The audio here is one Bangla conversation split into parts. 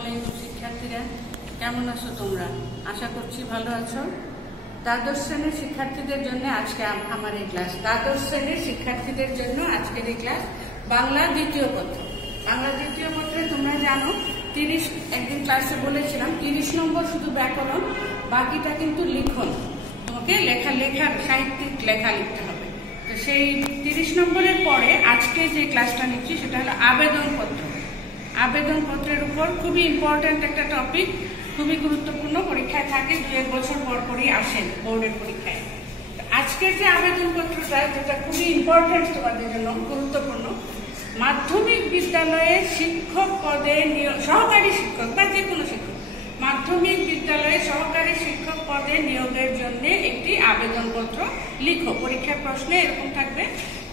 আলাইকুম শিক্ষার্থীরা, কেমন আছো তোমরা? আশা করছি ভালো আছো। দ্বাদশ শ্রেণীর শিক্ষার্থীদের জন্য আজকে আমার এই ক্লাস। দ্বাদশ শ্রেণীর শিক্ষার্থীদের জন্য আজকের এই ক্লাস বাংলা দ্বিতীয় পত্র। বাংলা দ্বিতীয় পত্রে তোমরা জানো 30, একদিন ক্লাসে বলেছিলাম 30 নম্বর শুধু ব্যাকরণ, বাকিটা কিন্তু লিখন। তোমাকে লেখার সাহিত্যিক লেখা লিখতে হবে। তো সেই 30 নম্বরের পরে আজকে যে ক্লাসটা নিচ্ছি সেটা হলো আবেদনপত্র। আবেদনপত্রের উপর খুবই ইম্পর্ট্যান্ট একটা টপিক, খুবই গুরুত্বপূর্ণ, পরীক্ষায় থাকে 2-1 বছর পর পরই আসেন বোর্ডের পরীক্ষায়। আজকের যে আবেদনপত্রটা, যেটা খুবই ইম্পর্ট্যান্ট তোমাদের জন্য, গুরুত্বপূর্ণ, মাধ্যমিক বিদ্যালয়ে শিক্ষক পদে সহকারী শিক্ষক বা যে কোনো শিক্ষক, মাধ্যমিক বিদ্যালয়ে সহকারী শিক্ষক পদে নিয়োগের জন্য একটি আবেদনপত্র লিখো। পরীক্ষার প্রশ্নে এরকম থাকবে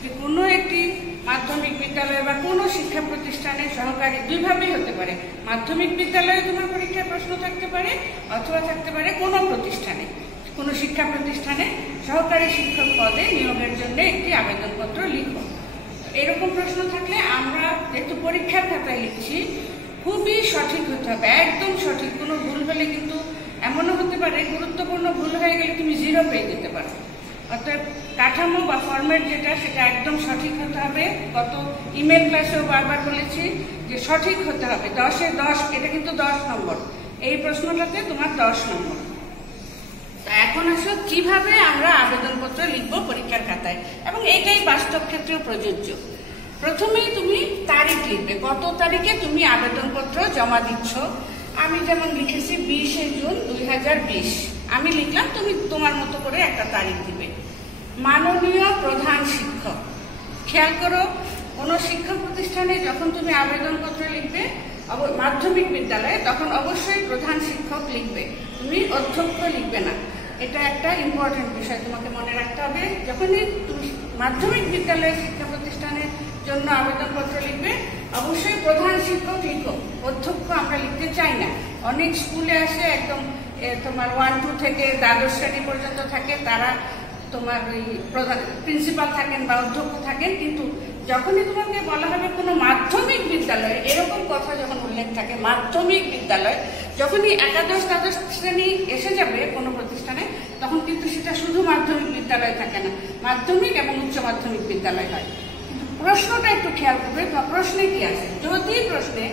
যে কোনো একটি মাধ্যমিক বিদ্যালয় বা কোনো শিক্ষা প্রতিষ্ঠানে সহকারী দুইভাবেই হতে পারে। মাধ্যমিক বিদ্যালয়ে তোমার পরীক্ষার প্রশ্ন থাকতে পারে, অথবা থাকতে পারে কোনো প্রতিষ্ঠানে, কোনো শিক্ষা প্রতিষ্ঠানে সহকারী শিক্ষক পদে নিয়োগের জন্য একটি আবেদনপত্র লিখো। এরকম প্রশ্ন থাকলে আমরা যেহেতু পরীক্ষার খাতায় লিখছি, খুবই সঠিক হতে হবে, একদম সঠিক। কোনো ভুল হলে কিন্তু এমনও হতে পারে গুরুত্বপূর্ণ ভুল হয়ে গেলে তুমি 0 পেয়ে যেতে পারো। অর্থাৎ কাঠামো বা ফরম্যাট যেটা, সেটা একদম সঠিক হতে হবে। গত ইমেল ক্লাসেও বারবার বলেছি যে সঠিক হতে হবে। 10-এ 10, এটা কিন্তু 10 নম্বর। এই প্রশ্নটাতে তোমার 10 নম্বর। এখন আসো কিভাবে আমরা আবেদনপত্র লিখবো পরীক্ষার খাতায়, এবং এটাই বাস্তব ক্ষেত্রেও প্রযোজ্য। প্রথমেই তুমি তারিখ লিখবে, কত তারিখে তুমি আবেদনপত্র জমা দিচ্ছ। আমি যেমন লিখেছি 20শে জুন 2020, আমি লিখলাম, তুমি তোমার মতো করে একটা তারিখ দিবে। মাননীয় প্রধান শিক্ষক, খেয়াল করো, কোনো শিক্ষা প্রতিষ্ঠানে যখন তুমি আবেদনপত্র লিখবে মাধ্যমিক বিদ্যালয়ে, তখন অবশ্যই প্রধান শিক্ষক লিখবে, তুমি অধ্যক্ষ লিখবে না। এটা একটা ইম্পর্টেন্ট বিষয়, তোমাকে মনে রাখতে হবে। যখনই তুমি মাধ্যমিক বিদ্যালয়ের শিক্ষা প্রতিষ্ঠানের জন্য আবেদনপত্র লিখবে, অবশ্যই প্রধান শিক্ষক লিখো, অধ্যক্ষ আমরা লিখতে চাই না। অনেক স্কুলে আসে একদম তোমার 1-2 থেকে দ্বাদশ শ্রেণী পর্যন্ত থাকে, তারা তোমার ওই প্রধান প্রিন্সিপাল থাকেন বা অধ্যক্ষ থাকেন, কিন্তু যখনই তোমাকে বলা হবে কোনো মাধ্যমিক বিদ্যালয়ে, এরকম কথা যখন উল্লেখ থাকে মাধ্যমিক বিদ্যালয়, যখনই একাদশ দ্বাদশ শ্রেণী এসে যাবে কোনো প্রতিষ্ঠানে, তখন কিন্তু সেটা শুধু মাধ্যমিক বিদ্যালয় থাকে না, মাধ্যমিক এবং উচ্চ মাধ্যমিক বিদ্যালয় হয়। কিন্তু প্রশ্নটা একটু খেয়াল করবে, বা প্রশ্নে কি আছে। যদি প্রশ্নে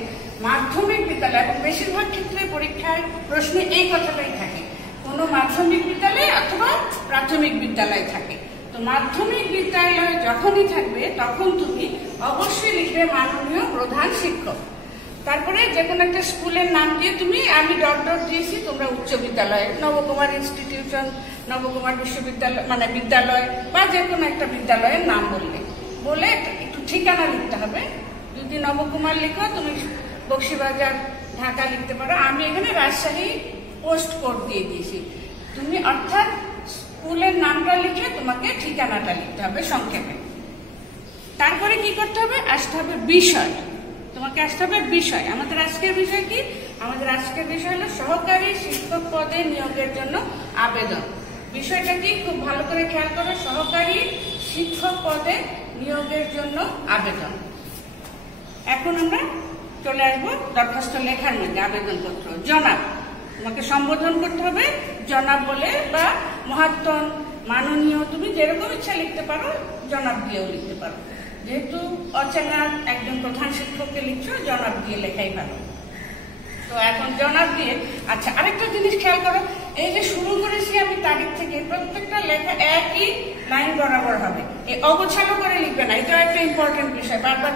মাধ্যমিক বিদ্যালয়, এবং বেশিরভাগ ক্ষেত্রে পরীক্ষায় প্রশ্নে এই কথাটাই থাকে, কোনো মাধ্যমিক বিদ্যালয় অথবা প্রাথমিক বিদ্যালয় থাকে। তো মাধ্যমিক বিদ্যালয় যখনই থাকবে, তখন তুমি অবশ্যই লিখবে মাননীয় প্রধান শিক্ষক। তারপরে যে কোনো একটা স্কুলের নাম দিয়ে তুমি, আমি ... দিয়েছি, তোমরা উচ্চ বিদ্যালয়, নবকুমার ইনস্টিটিউশন, নবকুমার বিশ্ববিদ্যালয় মানে বিদ্যালয়, বা যে কোনো একটা বিদ্যালয়ের নাম বলে একটু ঠিকানা লিখতে হবে। যদি নবকুমার লিখো, তুমি বক্সিবাজার, ঢাকা লিখতে পারো। আমি এখানে রাজশাহী পোস্ট কোড দিয়ে দিয়েছি। তুমি অর্থাৎ স্কুলের নামটা লিখে তোমাকে ঠিকানাটা লিখতে হবে সংক্ষেপে। তারপরে কি করতে হবে? আসতে হবে বিষয়, তোমাকে আসতে হবে বিষয়। আমাদের আজকের বিষয় কি? আমাদের আজকের বিষয় হলো সহকারী শিক্ষক পদে নিয়োগের জন্য আবেদন। বিষয়টা কি খুব ভালো করে খেয়াল করো, সহকারী শিক্ষক পদে নিয়োগের জন্য আবেদন। এখন আমরা চলে আসবো দরখাস্ত লেখার মধ্যে। আবেদনপত্র জনাব, তোমাকে সম্বোধন করতে হবে জনাব বলে, বা মহাত্তন, মাননীয়, তুমি যেরকম ইচ্ছা লিখতে পারো, জনাব দিয়েও লিখতে পারো। যেহেতু অচেনা একজন প্রধান শিক্ষককে লিখছো, জনাব দিয়ে লেখাই ভালো। তো এখন জনাব দিয়ে, আচ্ছা আরেকটা জিনিস খেয়াল করো, এই যে শুরু করেছি আমি তারিখ থেকে, প্রত্যেকটা লেখা একই লাইন বরাবর হবে, এই অগোছালো করে লিখবে না। এটাও একটা ইম্পর্টেন্ট বিষয়। বারবার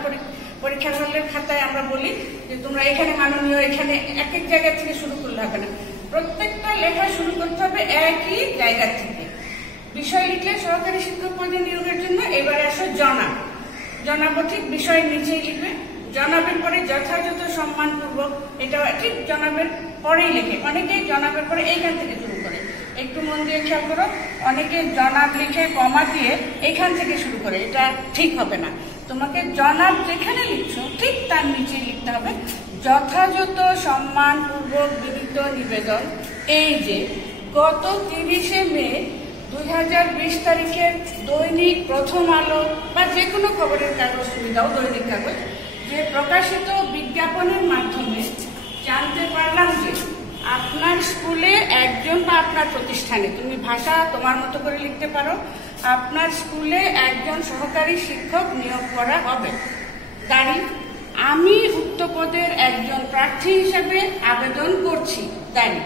পরীক্ষা হলের খাতায় আমরা বলি যে তোমরা এখানে মাননীয়, এখানে এক এক জায়গা থেকে শুরু করলে হবে না, প্রত্যেকটা লেখা শুরু করতে হবে একই জায়গা থেকে। বিষয় লিখলে সহকারী শিক্ষক পদে নিয়োগের জন্য, এবারে আসো জনাব। জনাবও ঠিক বিষয়ের নিচেই লিখবে। জনাবের পরে যথাযথ সম্মানপূর্বক, এটা ঠিক জনাবের পরেই লেখে। অনেকেই জনাবের পরে এইখান থেকে শুরু করে, একটু মন দিয়ে খেয়াল করো, অনেকে জনাব লিখে কমা দিয়ে এইখান থেকে শুরু করে, এটা ঠিক হবে না। তোমাকে জনাব যেখানে লিখছো ঠিক তার নিচেই লিখতে হবে যথাযথ সম্মানপূর্বক বিনীত নিবেদন। এই যে গত 30শে মে 2020 তারিখের দৈনিক প্রথম আলো বা যে কোনো খবরের কাগজ তুমি দাও, দৈনিক কাগজ, যে প্রকাশিত বিজ্ঞাপনের মাধ্যমে জানতে পারলাম যে আপনার স্কুলে একজন বা আপনার প্রতিষ্ঠানে, তুমি ভাষা তোমার মতো করে লিখতে পারো, আপনার স্কুলে একজন সহকারী শিক্ষক নিয়োগ করা হবে। তারিখ, আমি উক্ত পদের একজন প্রার্থী হিসেবে আবেদন করছি। তারিখ,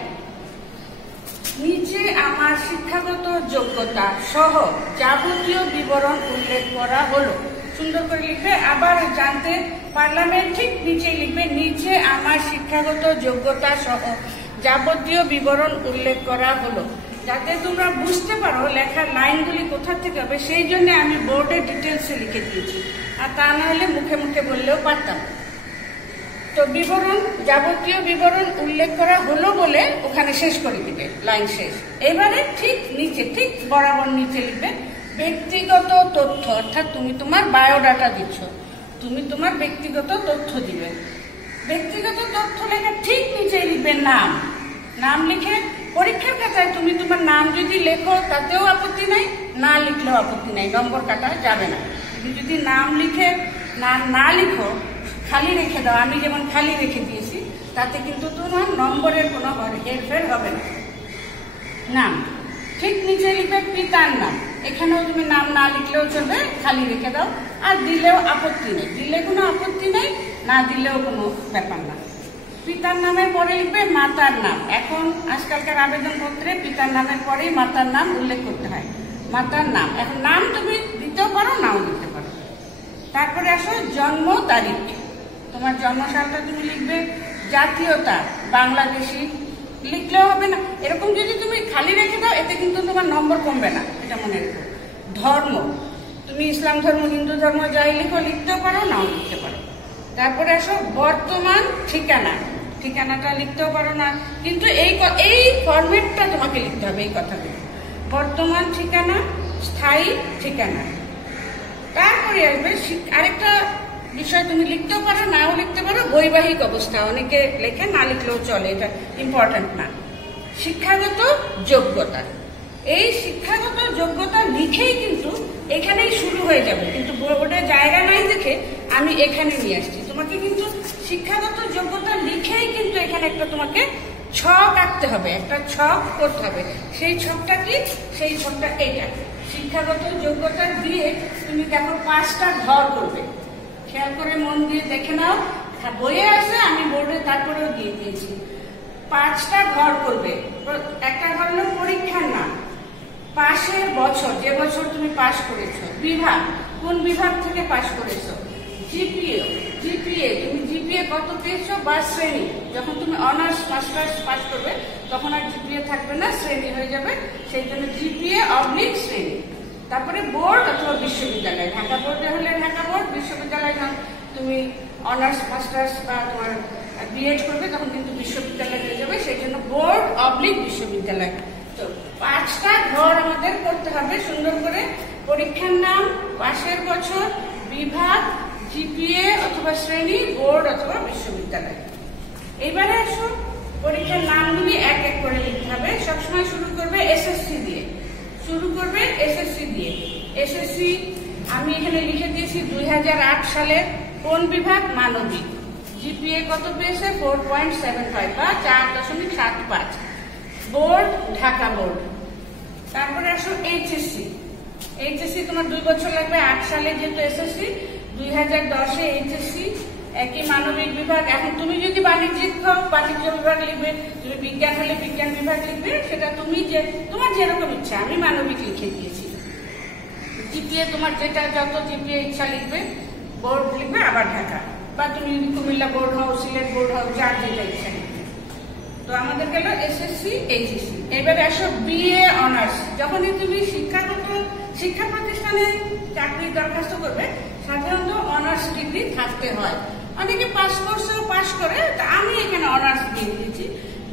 নিচে আমার শিক্ষাগত যোগ্যতা সহ যাবতীয় বিবরণ উল্লেখ করা হলো। সুন্দর করে লিখবে। আবার জানতে পারলামে ঠিক নিচে লিখবে, নিচে আমার শিক্ষাগত যোগ্যতা সহ যাবতীয় বিবরণ উল্লেখ করা হলো। যাতে তোমরা বুঝতে পারো লেখার লাইনগুলি কোথা থেকে হবে, সেই জন্য আমি বোর্ডে ডিটেলসে লিখে দিয়েছি, আর তা না হলে মুখে মুখে বললেও পারতাম। তো বিবরণ, যাবতীয় বিবরণ উল্লেখ করা হলো বলে ওখানে শেষ করে দিবে, লাইন শেষ। এবারে ঠিক নিচে, ঠিক বরাবর নিচে লিখবে ব্যক্তিগত তথ্য, অর্থাৎ তুমি তোমার বায়োডাটা দিচ্ছ, তুমি তোমার ব্যক্তিগত তথ্য দিবে। ব্যক্তিগত তথ্য লেখা ঠিক নিচে লিখবে নাম। নাম লিখে পরীক্ষার খাতায় তুমি তোমার নাম যদি লেখো তাতেও আপত্তি নাই, না লিখলেও আপত্তি নাই, নম্বর কাটা যাবে না। তুমি যদি নাম লিখে না লিখো, খালি রেখে দাও, আমি যেমন খালি রেখে দিয়েছি, তাতে কিন্তু তোমার নম্বরের কোনো হেরফের হবে না। নাম ঠিক নিচে লিখবে পিতার নাম। এখানেও তুমি নাম না লিখলেও চলবে, খালি রেখে দাও, আর দিলেও আপত্তি নেই, দিলে কোনো আপত্তি নেই, না দিলেও কোনো ব্যাপার না। পিতার নামের পরে লিখবে মাতার নাম। এখন আজকালকার আবেদনপত্রে পিতার নামের পরেই মাতার নাম উল্লেখ করতে হয়, মাতার নাম। এখন নাম তুমি দিতেও পারো, নাও দিতে পারো। তারপরে আসো জন্ম তারিখ, তোমার জন্মসালটা তুমি লিখবে। জাতীয়তা বাংলাদেশি লিখলেও হবে না, এরকম যদি তুমি খালি রেখে দাও এতে কিন্তু তোমার নম্বর কমবে না, এটা মনে রেখো। ধর্ম, তুমি ইসলাম ধর্ম, হিন্দু ধর্ম যাই লিখো, লিখতেও পারো, নাও লিখতে পারো। তারপরে আসো বর্তমান ঠিকানা, ঠিকানাটা লিখতেও পারো না, কিন্তু এই ফরম্যাটটা তোমাকে লিখতে হবে, এই কথাগুলো। বর্তমান ঠিকানা, স্থায়ী ঠিকানা। তারপরে আসবে আরেকটা বিষয়, তুমি লিখতেও পারো, নাও লিখতে পারো, বৈবাহিক অবস্থা। অনেকে লেখে, না লিখলেও চলে, এটা ইম্পর্টেন্ট না। শিক্ষাগত যোগ্যতা, এই শিক্ষাগত যোগ্যতা লিখেই কিন্তু এখানেই শুরু হয়ে যাবে, কিন্তু বোর্ডে জায়গা নাই দেখে আমি এখানে নিয়ে আসছি। তোমাকে কিন্তু শিক্ষাগত যোগ্যতা লিখেই কিন্তু এখানে একটা তোমাকে ছক আঁকতে হবে, একটা ছক করতে হবে। সেই ছকটা কি? সেই ছকটা এইটা। শিক্ষাগত যোগ্যতা দিয়ে তুমি দেখো 5টা ঘর করবে। খেয়াল করে মন দিয়ে দেখে নাও, বইয়ে আছে, আমি বোর্ডে তারপরেও দিয়ে দিয়েছি। 5টা ঘর করবে। একটা ঘর হলো পরীক্ষার নাম, পাশের বছর, যে বছর তুমি পাশ করেছো, বিভাগ, কোন বিভাগ থেকে পাশ করেছো, জিপিএ, তুমি জিপিএ কত পেয়েছো বা শ্রেণী। যখন তুমি অনার্স মাস্টার্স পাশ করবে তখন আর জিপিএ থাকবে না, শ্রেণী হয়ে যাবে, সেই জন্য জিপিএ অবলিক শ্রেণী। তারপরে বোর্ড অথবা বিশ্ববিদ্যালয়, ঢাকা বোর্ডে হলে ঢাকা বোর্ড, বিশ্ববিদ্যালয় যখন তুমি অনার্স মাস্টার্স বা তোমার বিএড করবে তখন কিন্তু বিশ্ববিদ্যালয় হয়ে যাবে, সেই জন্য বোর্ড অবলিক বিশ্ববিদ্যালয়। তো 5টা ঘর আমাদের করতে হবে সুন্দর করে। পরীক্ষার নাম, পাশের বছর, বিভাগ, জিপিএ অথবা শ্রেণী, বোর্ড অথবা বিশ্ববিদ্যালয়। এইবারে আসো পরীক্ষার নামগুলি এক এক করে লিখতে হবে। সবসময় শুরু করবে এসএসসি দিয়ে, এসএসসি আমি এখানে লিখে দিয়েছি 2008 সালে। কোন বিভাগ? মানবিক। জিপিএ কত পেয়েছে? 4.75 বা 4.75। Board Dhaka board. তারপরে আসো এইচএসসি তোমার 2 বছর লাগবে, 8 সালে যেহেতু এসএসসি, 2010-এ এইচএসসি, একই মানবিক বিভাগ। এখন তুমি যদি বাণিজ্যিক হও বাণিজ্য বিভাগ লিখবে, তুমি বিজ্ঞান হলে বিজ্ঞান বিভাগ লিখবে, সেটা তোমার যেরকম ইচ্ছা। আমি মানবিক লিখে দিয়েছি। জিপিএ তোমার যেটা যত জিপিএ ইচ্ছা লিখবে, বোর্ড লিখবে আবার ঢাকা, বা তুমি যদি কুমিল্লা বোর্ড হও, সিলেট বোর্ড হও, যার যেটা ইচ্ছা লিখবে। তো আমাদের গেল এসএসসি, এইচএসসি। এবারে আসো বিএ অনার্স। যখনই তুমি শিক্ষা প্রতিষ্ঠানে চাকরি দরখাস্ত করবে সাধারণত অনার্স ডিগ্রি থাকতে হয়। অনেকে পাস কোর্সেও পাস করে, আমি এখানে অনার্স দিয়ে দিয়েছি।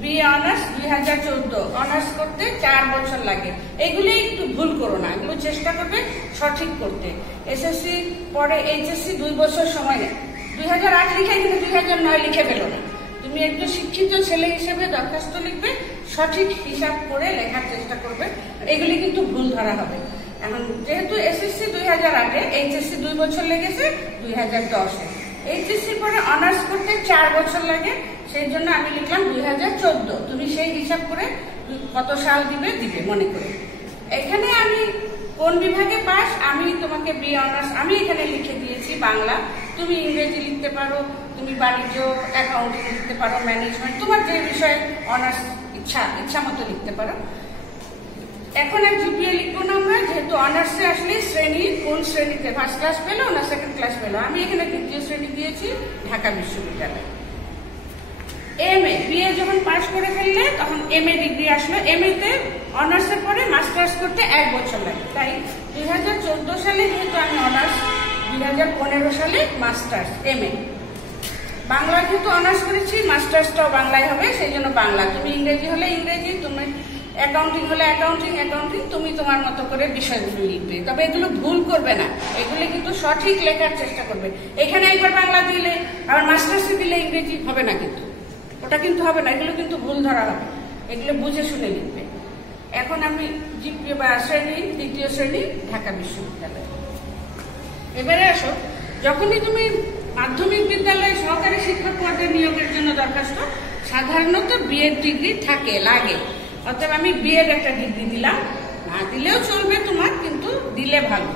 বিএ অনার্স 2014, অনার্স করতে 4 বছর লাগে। এগুলি একটু ভুল করো না, এগুলো চেষ্টা করবে সঠিক করতে। এসএসসি পরে এইচএসসি 2 বছর সময় নেয়। 2008 লিখে কিন্তু 2009 লিখে পেল না। তুমি একটু শিক্ষিত ছেলে হিসেবে দরখাস্ত লিখবে, সঠিক হিসাব করে লেখার চেষ্টা করবে, এগুলি কিন্তু ভুল ধরা হবে। এখন যেহেতু এসএসসি 2008-এ, এইচএসসি 2 বছর লেগেছে 2010-এ। এইচএসসি পরে অনার্স করতে 4 বছর লাগে, সেই জন্য আমি লিখলাম 2014। তুমি সেই হিসাব করে কত সাল দিবে মনে করে। এখানে আমি কোন বিভাগে পাস, আমি তোমাকে BA অনার্স আমি এখানে লিখে দিয়েছি বাংলা। তুমি ইংরেজি লিখতে পারো, তুমি বাণিজ্য অ্যাকাউন্টিং লিখতে পারো, ম্যানেজমেন্ট, তোমার যে বিষয়ে অনার্স ইচ্ছা মতো লিখতে পারো। এখন আর GPA লিখবো না আমরা, যেহেতু অনার্সে আসলে শ্রেণী কোন শ্রেণীতে ফার্স্ট ক্লাস পেলো না সেকেন্ড ক্লাস পেলো। আমি এখানে দ্বিতীয় শ্রেণী দিয়েছি ঢাকা বিশ্ববিদ্যালয়। MA BA যখন পাস করে ফেললে তখন MA ডিগ্রি আসলো। MA তে অনার্সের পরে মাস্টার্স করতে 1 বছর লাগে। তাই 2014 সালে যেহেতু আমি অনার্স, 2015 সালে মাস্টার্স MA। বাংলা যেহেতু অনার্স করেছি, মাস্টার্সটাও বাংলায় হবে, সেই জন্য বাংলা। তুমি ইংরেজি হলে ইংরেজি, তুমি অ্যাকাউন্টিং হলে অ্যাকাউন্টিং তুমি তোমার মতো করে বিষয়গুলো লিখবে। তবে এগুলো ভুল করবে না, এগুলো কিন্তু সঠিক লেখার চেষ্টা করবে। এখানে একবার বাংলা দিলে আবার মাস্টার্সে দিলে ইংরেজি হবে না, কিন্তু ওটা কিন্তু হবে না, এগুলো কিন্তু ভুল ধরা হবে। এগুলো বুঝে শুনে লিখবে। এখন আমি GPA বা শ্রেণী দ্বিতীয় শ্রেণী ঢাকা বিশ্ববিদ্যালয়। এবারে আসো, যখনই তুমি মাধ্যমিক বিদ্যালয়ে সহকারী শিক্ষক পদে নিয়োগের জন্য দরখাস্ত, সাধারণত BA ডিগ্রি লাগে। অর্থাৎ আমি BA একটা ডিগ্রি দিলাম, না দিলেও চলবে তোমার, কিন্তু দিলে ভালো।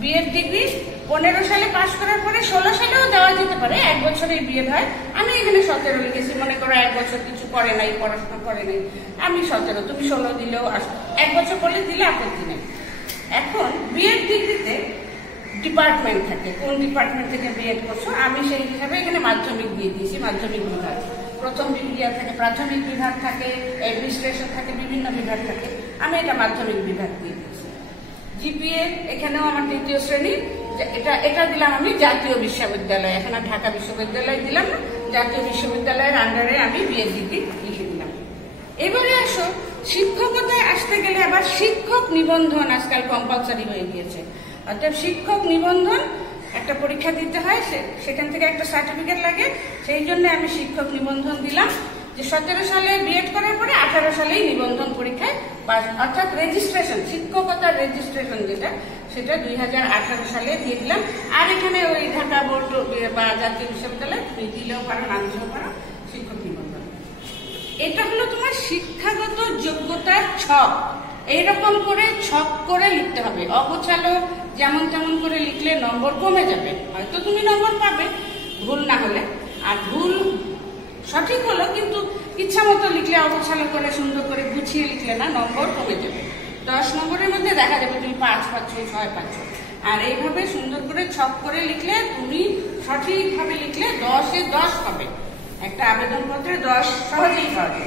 BA ডিগ্রি 15 সালে পাশ করার পরে 16 সালেও দেওয়া যেতে পারে, 1 বছরেই BA হয়। আমি এখানে 17 লিখেছি, মনে করো 1 বছর কিছু করে নাই, পড়াশোনা করে নাই, আমি 17, তুমি 16 দিলেও আসো, 1 বছর করলে দিলে আপত্তি নেই। এখন BA ডিগ্রিতে ডিপার্টমেন্ট থাকে, কোন ডিপার্টমেন্ট থেকে BA করছো, আমি সেই হিসাবে এখানে মাধ্যমিক দিয়ে দিয়েছি, মাধ্যমিক বিভাগ। প্রথম বিভাগ থাকে, প্রাথমিক বিভাগ থাকে, অ্যাডমিনিস্ট্রেশন থাকে, বিভিন্ন বিভাগ থাকে, আমি এটা মাধ্যমিক বিভাগ দিয়ে দিয়েছি। GPA এখানেও আমার দ্বিতীয় শ্রেণী, এটা দিলাম আমি জাতীয় বিশ্ববিদ্যালয়। এখন আর ঢাকা বিশ্ববিদ্যালয় দিলাম না, জাতীয় বিশ্ববিদ্যালয়ের আন্ডারে আমি BA ডিগ্রি লিখে দিলাম। এবারে আসো, শিক্ষকতায় আসতে গেলে আবার শিক্ষক নিবন্ধন আজকাল কম্পালসারি হয়ে গিয়েছে। অর্থাৎ শিক্ষক নিবন্ধন একটা পরীক্ষা দিতে হয়, সেখান থেকে একটা সার্টিফিকেট লাগে। সেই জন্য আমি শিক্ষক নিবন্ধন দিলাম, যে 17 সালে BEd করার পরে 18 সালেই নিবন্ধন পরীক্ষায় পাস, অর্থাৎ রেজিস্ট্রেশন, শিক্ষকতার রেজিস্ট্রেশন সেটা 2018 সালে দিয়ে দিলাম। আর এখানে ওই ঢাকা বোর্ড বা জাতীয় বিশ্ববিদ্যালয় তুমি দিলেও পারো, না দিলেও পারো, শিক্ষক নিবন্ধন। এটা হলো তোমার শিক্ষাগত যোগ্যতার ছক। এইরকম করে ছক করে লিখতে হবে, অগোছালো যেমন তেমন করে লিখলে নম্বর কমে যাবে। হয়তো তুমি নম্বর পাবে ভুল না হলে, আর ভুল সঠিক হলো কিন্তু ইচ্ছা মতো লিখলে, অগোছালো করে সুন্দর করে গুছিয়ে লিখলে না, নম্বর কমে যাবে। 10 নম্বরের মধ্যে দেখা যাবে তুমি 5 পাচ্ছ, 6 পাচ্ছ। আর এইভাবে সুন্দর করে ছক করে লিখলে, তুমি সঠিকভাবে লিখলে 10-এ 10 হবে। একটা আবেদনপত্রে 10 সহজেই পাবে।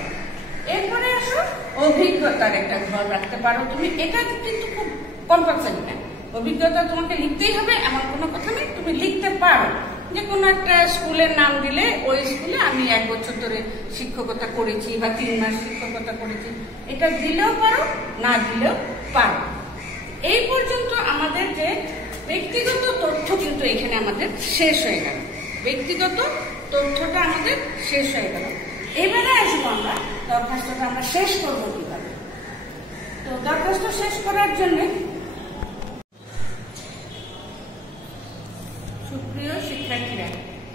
এরপরে আসো, অভিজ্ঞতার একটা ঘর রাখতে পারো তুমি। এটা কিন্তু খুব কম্পালসারি না, অভিজ্ঞতা তোমাকে লিখতেই হবে এমন কোনো কথা নেই, তুমি লিখতে পারো। যে কোনো একটা স্কুলের নাম দিলে, ওই স্কুলে আমি 1 বছর ধরে শিক্ষকতা করেছি বা 3 মাস শিক্ষকতা করেছি, এটা দিলেও পারো, না দিলেও পারো। এই পর্যন্ত আমাদের যে ব্যক্তিগত তথ্য কিন্তু এখানে আমাদের শেষ হয়ে গেল, ব্যক্তিগত তথ্যটা আমাদের শেষ হয়ে গেল। এবারে আসবো আমরা দরখাস্তটা আমরা শেষ করবো কিভাবে। তো দরখাস্ত শেষ করার জন্য, সুপ্রিয় শিক্ষার্থীরা,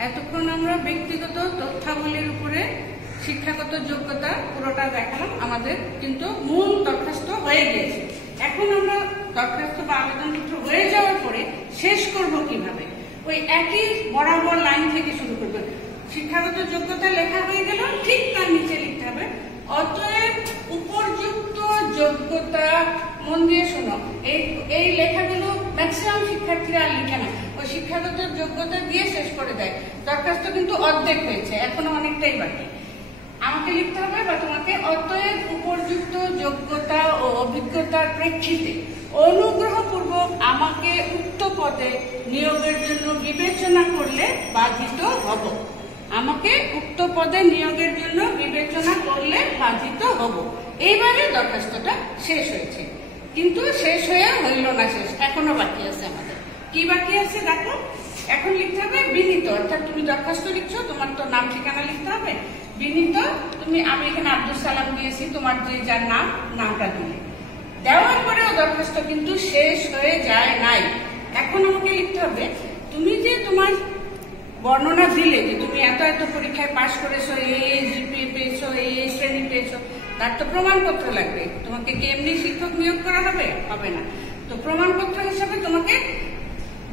এতক্ষণ আমরা ব্যক্তিগত তথ্যাবলীর উপরে শিক্ষাগত যোগ্যতা পুরোটা দেখালাম। আমাদের কিন্তু মূল দরখাস্ত হয়ে গিয়েছে। এখন আমরা দরখাস্ত বা আবেদনপত্র হয়ে যাওয়ার পরে শেষ করব কিভাবে, ওই একই বরাবর লাইন থেকে শুরু করবে। শিক্ষাগত যোগ্যতা লেখা হয়ে গেল, ঠিক তার নিচে লিখতে হবে অতএব উপযুক্ত যোগ্যতা। মন দিয়ে শোনো, এই লেখাগুলো ম্যাক্সিমাম শিক্ষার্থীরা আর লিখে না, ওই শিক্ষাগত যোগ্যতা দিয়ে শেষ করে দেয়। দরখাস্ত কিন্তু অর্ধেক হয়েছে, এখনো অনেকটাই বাকি। আমাকে লিখতে হবে বা তোমাকে, অতএব উপযুক্ত যোগ্যতা ও অভিজ্ঞতার প্রেক্ষিতে অনুগ্রহপূর্বক আমাকে উক্ত পদে নিয়োগের জন্য বিবেচনা করলে বাধিত হব। আমাকে উক্ত পদে নিয়োগের জন্য বিবেচনা করলে বাধিত হব। এইবারে দরখাস্তটা শেষ হয়েছে, কিন্তু শেষ হয়ে হইল না, শেষ এখনো বাকি আছে। আমাদের কি বাকি আছে দেখো, এখন লিখতে হবে বিনীত। অর্থাৎ তুমি দরখাস্ত লিখছো, তোমার তো নাম ঠিকানা লিখতে হবে। বিনীত, তুমি, আমি এখানে আব্দুল সালাম দিয়েছি, তোমার যে যার নামটা দিলে। দেওয়ার পরেও দরখাস্ত কিন্তু শেষ হয়ে যায় নাই। এখন আমাকে লিখতে হবে তুমি যে তোমার বর্ণনা দিলে যে তুমি এত এত পরীক্ষায় পাশ করেছো, এই জিপিএ পেয়েছো, এই শ্রেণী পেয়েছো, তার তো প্রমাণপত্র লাগবে। তোমাকে কি এমনি শিক্ষক নিয়োগ করা হবে না। তো প্রমাণপত্র হিসাবে তোমাকে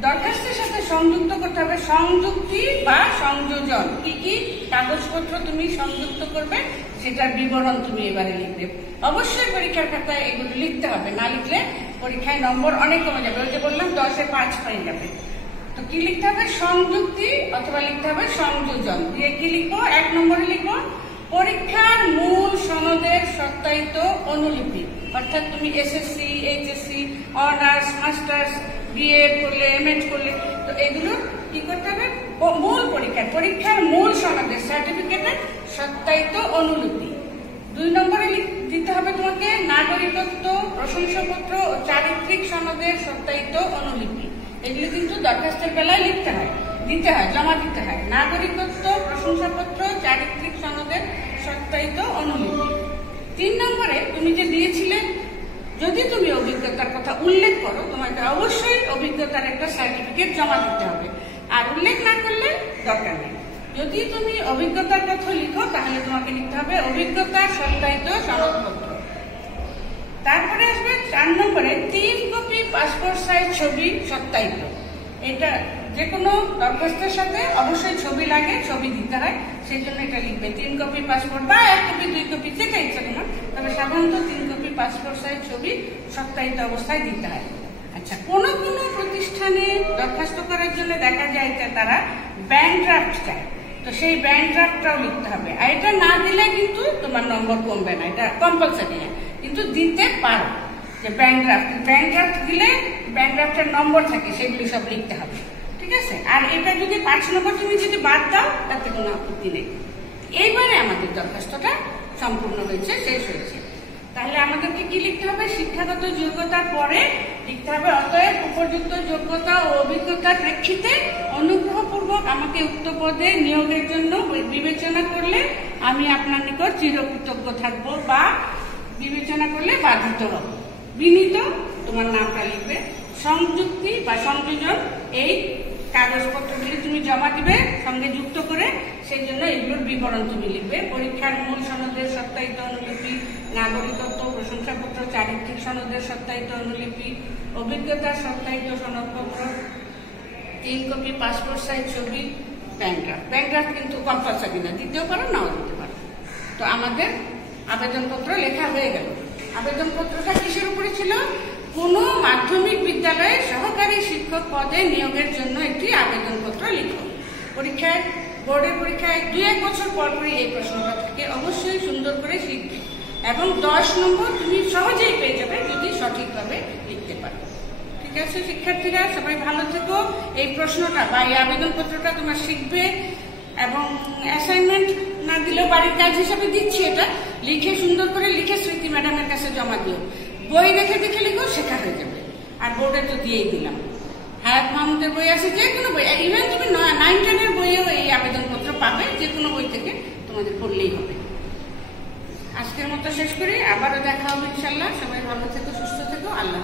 দরখাস্তের সাথে সংযুক্ত করতে হবে সংযুক্তি বা সংযোজন। কি কি কাগজপত্র তুমি সংযুক্ত করবে সেটার বিবরণ তুমি এবারে লিখবে। অবশ্যই পরীক্ষার খাতায় এগুলো লিখতে হবে, না লিখলে পরীক্ষায় নম্বর অনেক কমে যাবে। ওই যে বললাম 10-এ 5 পেয়ে যাবে। তো কি লিখতে হবে? সংযুক্তি অথবা লিখতে হবে সংযোজন। দিয়ে কি লিখবো? 1 নম্বরে লিখবো পরীক্ষার মূল সনদের সত্যায়িত অনুলিপি। অর্থাৎ তুমি SSC, HSC, honours, masters, BEd করলে, এমএড করলে, তো এগুলো কি করতে হবে? মূল পরীক্ষার মূল সনদের সার্টিফিকেটের সত্যায়িত অনুলিপি। 2 নম্বরে দিতে হবে তোমাকে নাগরিকত্ব প্রশংসাপত্র ও চারিত্রিক সনদের সত্যায়িত অনুলিপি। এগুলো কিন্তু দরখাস্তের বেলায় দিতে হয়, জমা দিতে হয়। নাগরিকত্ব প্রশংসাপত্র, চারিত্রিক সনদের সত্যায়িত অনুলিপি। 3 নম্বরে তুমি যে দিয়েছিলে, যদি তুমি অভিজ্ঞতার কথা উল্লেখ করো, তোমাকে অবশ্যই অভিজ্ঞতার একটা সার্টিফিকেট জমা দিতে হবে। আর উল্লেখ না করলে দরকার নেই। যদি তুমি অভিজ্ঞতার কথা লিখো তাহলে তোমাকে লিখতে হবে অভিজ্ঞতার সত্যায়িত সনদপত্র। তারপরে আসবে 4 নম্বরে 3 কপি পাসপোর্ট সাইজ ছবি সত্যায়িত। এটা যে কোনো দরখাস্তের সাথে অবশ্যই ছবি লাগে, ছবি দিতে হয়, সেই জন্য এটা লিখবে 3 কপি পাসপোর্ট বা 1 কপি 2 কপি যেটা ইচ্ছা তোমার, তবে সাধারণত 3 কপি পাসপোর্ট সাইজ ছবি সত্যায়িত অবস্থায় দিতে হয়। আচ্ছা, কোন প্রতিষ্ঠানে দরখাস্ত করার জন্য দেখা যায় যে তারা ব্যাংক ড্রাফট চায়, তো সেই ব্যাংক ড্রাফটটাও লিখতে হবে। আর এটা না দিলে কিন্তু তোমার নম্বর কমবে না, এটা কম্পালসারি, কিন্তু দিতে পারো। যে ব্যাংক ড্রাফট দিলে ব্যাংক ড্রাফটের নম্বর থাকে, সেগুলি সব লিখতে হবে, ঠিক আছে। আর এটা যদি 5 নম্বর তুমি যদি বাদ দাও তাতে কোনো আপত্তি নেই। এইবারে আমাদের দরখাস্তটা সম্পূর্ণ হয়েছে, শেষ হয়েছে। তাহলে আমাদেরকে কি লিখতে হবে? শিক্ষাগত যোগ্যতার পরে লিখতে হবে অতএব উপযুক্ত যোগ্যতা ও অভিজ্ঞতার প্রেক্ষিতে অনুগ্রহপূর্বক আমাকে উক্ত পদে নিয়োগের জন্য বিবেচনা করলে আমি আপনার নিকট চিরকৃতজ্ঞ থাকব বা বিবেচনা করলে বাধিত হব। বিনীত তোমার নামটা লিখবে। সংযুক্তি বা সংযোজন, এই কাগজপত্রগুলি তুমি জমা দিবে সঙ্গে যুক্ত করে, সেই জন্য এগুলোর বিবরণ তুমি লিখবে। পরীক্ষার মূল সনদের সত্যায়িত অনুলিপি, নাগরিকত্ব প্রশংসাপত্র, চারিত্রিক সনদের সত্যায়িত অনুলিপি, অভিজ্ঞতার সত্যায়িত সনদপত্র, 3 কপি পাসপোর্ট সাইজ ছবি, ব্যাংক ড্রাফট কিন্তু কম্পালসারি না, দিতেও পারো নাও দিতে পারো। তো আমাদের আবেদনপত্র লেখা হয়ে গেল। আবেদনপত্রটা কিসের উপরে ছিল? কোন মাধ্যমিক বিদ্যালয়ে সহকারী শিক্ষক পদে নিয়োগের জন্য একটি আবেদনপত্র লিখো। বোর্ডের পরীক্ষায় 2-1 বছর পর এই প্রশ্নটা থাকে, অবশ্যই সুন্দর করে শিখবে এবং 10 নম্বর তুমি সহজেই পেয়ে যাবে যদি সঠিকভাবে লিখতে পারো। ঠিক আছে শিক্ষার্থীরা, সবাই ভালো থেকো। এই প্রশ্নটা বা এই আবেদনপত্রটা তোমার শিখবে এবং অ্যাসাইনমেন্ট না দিলেও বাড়ির কাজ হিসাবে দিচ্ছি, এটা লিখে সুন্দর করে লিখে স্মৃতি ম্যাডামের কাছে জমা দিও। বই দেখে লিখো, শেখা হয়ে যাবে। আর বোর্ডে তো দিয়েই দিলাম, হায়াত মাহমুদের বই আছে, যে কোনো বই, ইভেন তুমি 9-10-এর বইয়েও এই আবেদনপত্র পাবে, যে কোনো বই থেকে তোমাদের পড়লেই হবে। আজকের মতো শেষ করি, আবারও দেখা হবে ইনশাল্লাহ। সবাই ভালো থেকো, সুস্থ থেকো, আল্লাহ।